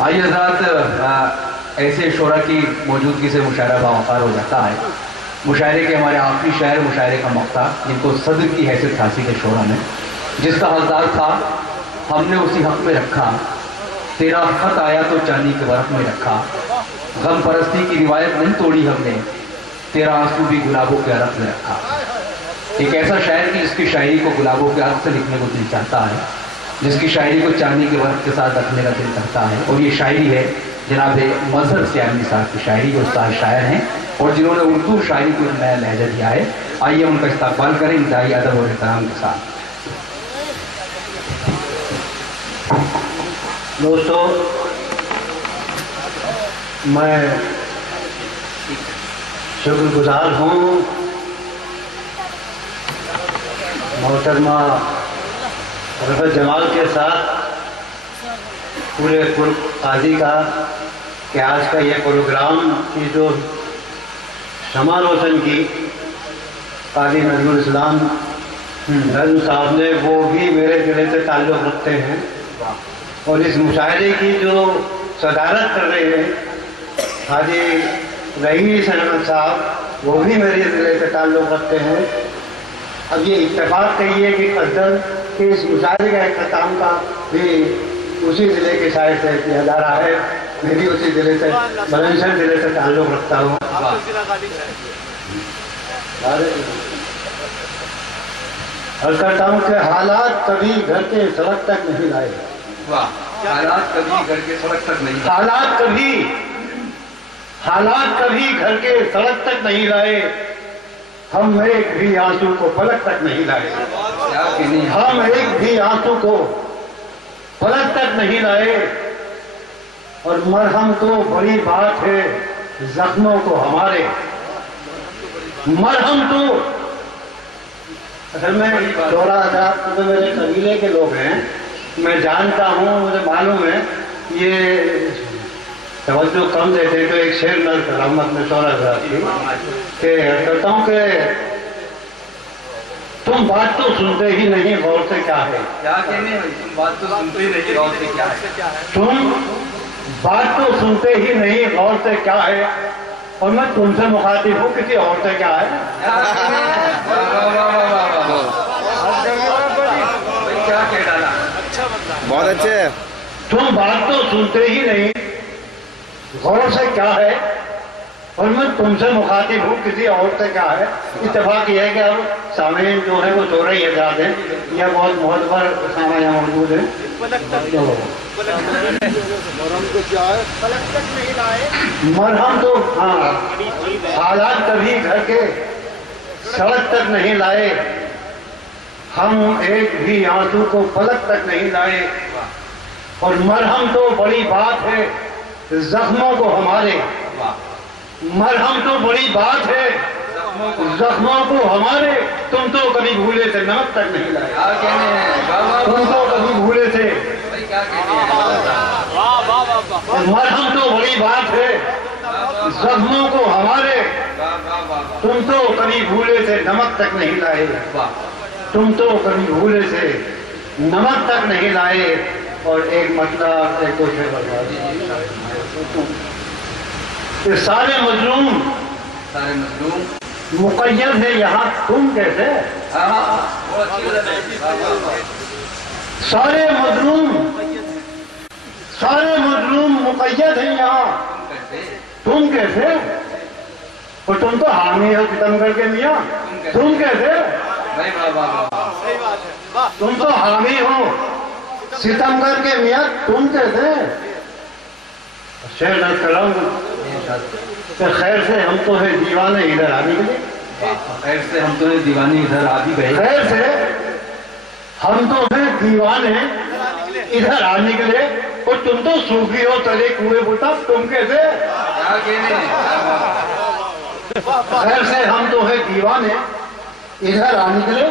आइए हज़रात, ऐसे शोरा की मौजूदगी से मुशायरा बावकार हो जाता है। मुशायरे के हमारे आखिरी शायर मुशायरे का मौका, जिनको सदर की हैसियत हासिल है शोरा में, जिसका हकदार था हमने उसी हक में रखा। तेरा खत आया तो चांदी के बरफ में रखा। गम परस्ती की रिवायत नहीं तोड़ी हमने, तेरा आंसू भी गुलाबों के अरक में रखा। एक ऐसा शायर की जिसकी शायरी को गुलाबों के अरक से लिखने को दिल चाहता है, जिसकी शायरी को चांदी के बरफ के साथ रखने का दिल करता है। और ये शायरी है जनाब मजहर सियामी साहब की शायरी, जो उस्ताद शायर हैं और जिन्होंने उर्दू शायरी को नया लहजा दिया है। आइए उनका इस्तकबाल करें इंतहाई अदब और एहतराम के साथ। दोस्तों, मैं शुक्रगुजार हूँ मोहतरमा रफ़त जमाल के साथ पूरे काजी का कि आज का ये प्रोग्राम की जो शमा रोशन की काजी नजरुल इस्लाम नज़म साहब ने, वो भी मेरे दिल से ताल्लुक़ रखते हैं। और इस मुशायरे की जो सदारत कर रहे हैं हाजी रईस अहमद साहब, वो भी मेरे दिल से ताल्लुक़ रखते हैं। अब ये इत्तेफाक कहिए कि कदर कि इस मुशायरे का इख्तिताम का भी उसी ज़िले के शायर से किया जा रहा है। मैं भी उसी ज़िले से, बुलंदशहर ज़िले से ताल्लुक़ रखता हूँ। अर्ज़ करता हूँ कि हालात कभी घर के सड़क तक नहीं लाए। हालात कभी घर के सड़क तक नहीं, हालात कभी घर के सड़क तक नहीं लाए। हम एक भी आंसू को पलक तक नहीं लाए। हम एक भी आंसू को पलक तक नहीं लाए। और मरहम तो बड़ी बात है जख्मों को हमारे। मरहम तो असल में 14,000 तो मेरे कबीले के लोग हैं, मैं जानता हूँ, मुझे मालूम है। ये तवज्जो कम देते तो एक शेर नल रहमत में 14,000 की के कहता हूँ कि तुम बात तो सुनते ही नहीं, गौर से क्या है। क्या कहने भाई, तुम बात तो सुनते ही नहीं, गौर से क्या है। तुम बात तो सुनते ही नहीं, गौर से क्या है। और मैं तुमसे मुखातिब हूँ, किसी और से क्या है। क्या कह डाला, बहुत अच्छे। तुम बात तो सुनते ही नहीं, गौर से क्या है। और मैं तुमसे मुखातिब हूँ, किसी और से क्या है। इत्तेफाक ये है कि अब सामईन जो है वो सो रही है रात है। यह बहुत मोहतबर सामा यहाँ मौजूद है। मरहम तो हाँ, हालात कभी घर के सड़क तक नहीं लाए। हम एक भी आंसू को पलक तक नहीं लाए। और मरहम तो बड़ी बात है जख्मों को हमारे। मरहम तो बड़ी बात है जख्मों को हमारे। तुम तो कभी भूले थे, नमक तक नहीं लाए। तुम तो कभी भूले थे। मरहम तो बड़ी बात है जख्मों को हमारे। तुम तो कभी भूले थे, नमक तक नहीं लाए। तुम तो कभी भूले थे, नमक तक नहीं लाए। और एक मतलब एक दो शेर बता दीजिए। सारे मजलूम मुक़य्यद है यहाँ, तुम कैसे। सारे मजलूम मुक़य्यद है यहाँ, तुम कैसे। और तुम तो हामी हो सितमगर के मियाँ, तुम कैसे। तुम तो हामी हो सितमगर के मियाँ, तुम कैसे। शेर नज़र कराऊंगा। खैर से हम तो है दीवाने इधर आने के लिए। खैर से हम तो है दीवाने इधर आ भी गए। खैर से हम तो है दीवाने इधर आने के लिए। और तुम तो सूफी हो तले कुएं बुता, तुम कैसे। खैर से हम तो है दीवाने इधर आने के लिए।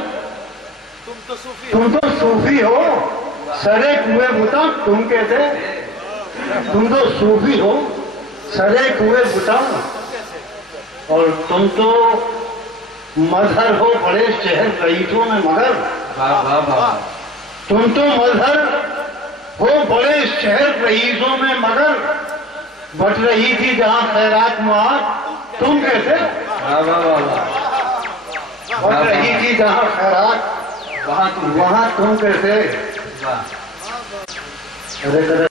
तुम तो सूफी हो सरे कुएं बुता, तुम कैसे। तुम तो सूफी हो सरे कुएं बुता। और तुम तो मजहर हो बड़े शहर रईसों में मगर। तुम तो मजहर वो बड़े शहर रईसों में मगर बट रही थी जहां खैरात मुआद, तुम कैसे? बट रही थी जहां खैरात, वहां तुम कैसे? अरे